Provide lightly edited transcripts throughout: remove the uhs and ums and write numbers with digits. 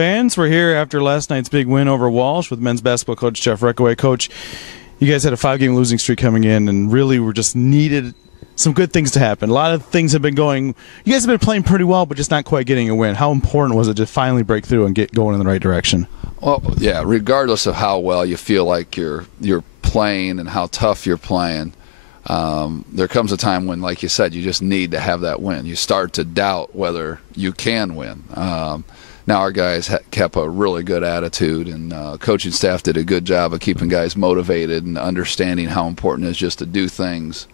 fans. We're here after last night's big win over Walsh with men's basketball coach Jeff Rekeweg. Coach, you guys had a 5-game losing streak coming in and really were just needed some good things to happen. A lot of things have been going. You guys have been playing pretty well, but just not quite getting a win. How important was it to finally break through and get going in the right direction? Well, yeah, regardless of how well you feel like you're playing and how tough you're playing, there comes a time when, like you said, you just need to have that win. You start to doubt whether you can win. Now our guys kept a really good attitude, and coaching staff did a good job of keeping guys motivated and understanding how important it is just to do things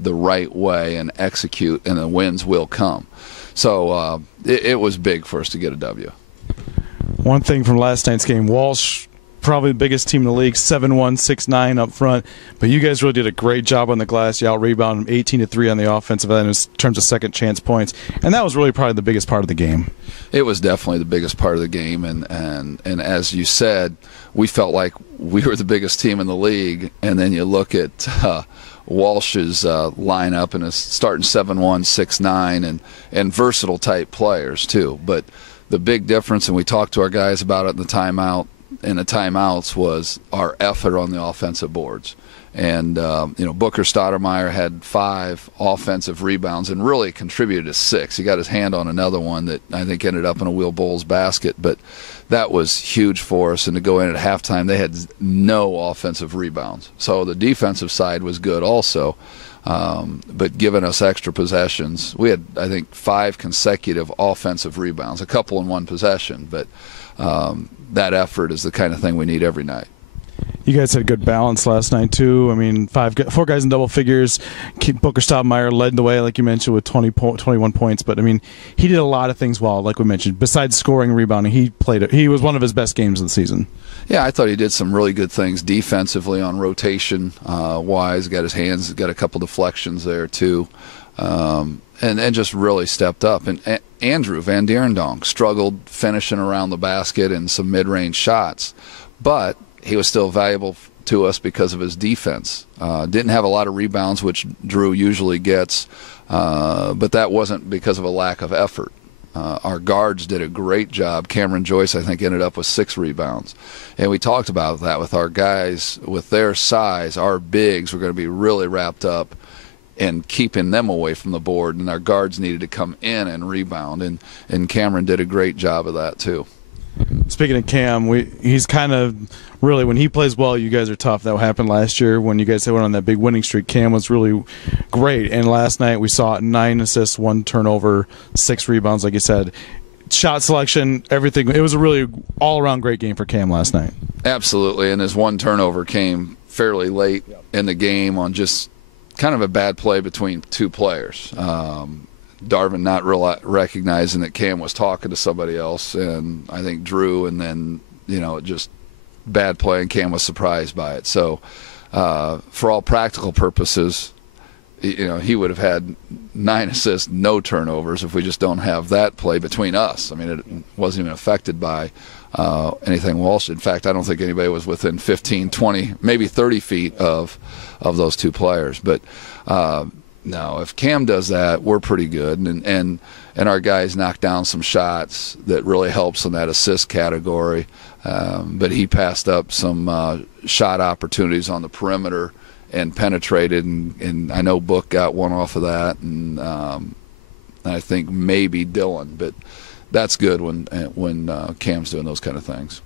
the right way and execute, and the wins will come. So it was big for us to get a W. One thing from last night's game, Walsh, probably the biggest team in the league, 7-1, 6-9 up front. But you guys really did a great job on the glass. You out-rebounded them 18-3 on the offensive end in terms of second-chance points. And that was really probably the biggest part of the game. It was definitely the biggest part of the game. And as you said, we felt like we were the biggest team in the league. And then you look at Walsh's lineup, and it's starting 7-1, 6-9, and versatile-type players too. But the big difference, and we talked to our guys about it in the timeouts, was our effort on the offensive boards. And Booker Stoudemire had 5 offensive rebounds and really contributed to 6. He got his hand on another one that I think ended up in a Will Bowles basket, but that was huge for us. And to go in at halftime, they had no offensive rebounds. So the defensive side was good also. But giving us extra possessions, we had, I think, 5 consecutive offensive rebounds, a couple in one possession. But that effort is the kind of thing we need every night. You guys had a good balance last night, too. I mean, 4 guys in double figures. Booker Stoudemire led the way, like you mentioned, with 21 points. But, I mean, he did a lot of things well, like we mentioned. Besides scoring and rebounding, he was one of his best games of the season. Yeah, I thought he did some really good things defensively on rotation wise. Got his hands, got a couple deflections there, too. And just really stepped up. And Andrew Van Dierendonk struggled finishing around the basket and some mid-range shots. But he was still valuable to us because of his defense. Didn't have a lot of rebounds, which Drew usually gets, but that wasn't because of a lack of effort. Our guards did a great job. Cameron Joyce, I think, ended up with 6 rebounds. And we talked about that with our guys. With their size, our bigs were going to be really wrapped up in keeping them away from the board, and our guards needed to come in and rebound. And Cameron did a great job of that, too. Speaking of Cam, he's kind of really, when he plays well, you guys are tough. That happened last year when you guys went on that big winning streak. Cam was really great, and last night we saw 9 assists, 1 turnover, 6 rebounds, like you said. Shot selection, everything. It was a really all-around great game for Cam last night. Absolutely, and his 1 turnover came fairly late in the game on just kind of a bad play between 2 players. Darvin not recognizing that Cam was talking to somebody else, and I think Drew, and then, just bad play, and Cam was surprised by it. So for all practical purposes, he would have had 9 assists, no turnovers, if we just don't have that play between us. I mean, it wasn't even affected by anything Walsh. In fact, I don't think anybody was within 15, 20, maybe 30 feet of those 2 players. But no, if Cam does that, we're pretty good, and our guys knocked down some shots that really helps in that assist category. But he passed up some shot opportunities on the perimeter and penetrated, and I know Book got 1 off of that, and I think maybe Dylan. But that's good when Cam's doing those kind of things.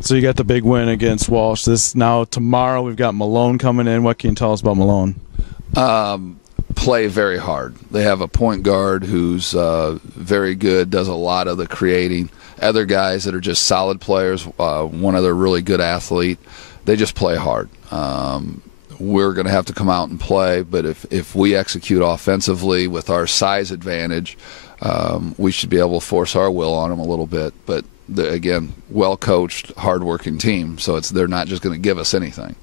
So you got the big win against Walsh. Tomorrow we've got Malone coming in. What can you tell us about Malone? Play very hard. They have a point guard who's very good, does a lot of the creating. Other guys that are just solid players, one other really good athlete, they just play hard. We're going to have to come out and play, but if we execute offensively with our size advantage, we should be able to force our will on them a little bit. But, again, well-coached, hard-working team, so they're not just going to give us anything.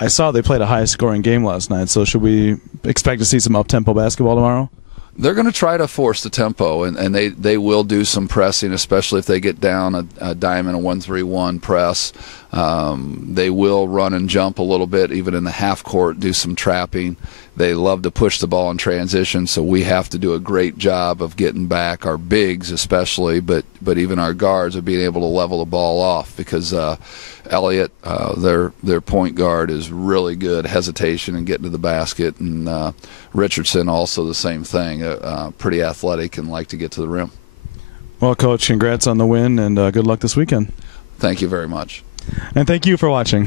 I saw they played a high-scoring game last night, so should we expect to see some up-tempo basketball tomorrow? They're going to try to force the tempo, and they will do some pressing, especially if they get down a diamond, a 1-3-1 press. They will run and jump a little bit, even in the half court, do some trapping. They love to push the ball in transition, so we have to do a great job of getting back our bigs, especially, but even our guards, of being able to level the ball off, because Elliott, their point guard, is really good hesitation and getting to the basket, and Richardson also the same thing, pretty athletic and like to get to the rim. Well, Coach, congrats on the win, and good luck this weekend. Thank you very much. And thank you for watching.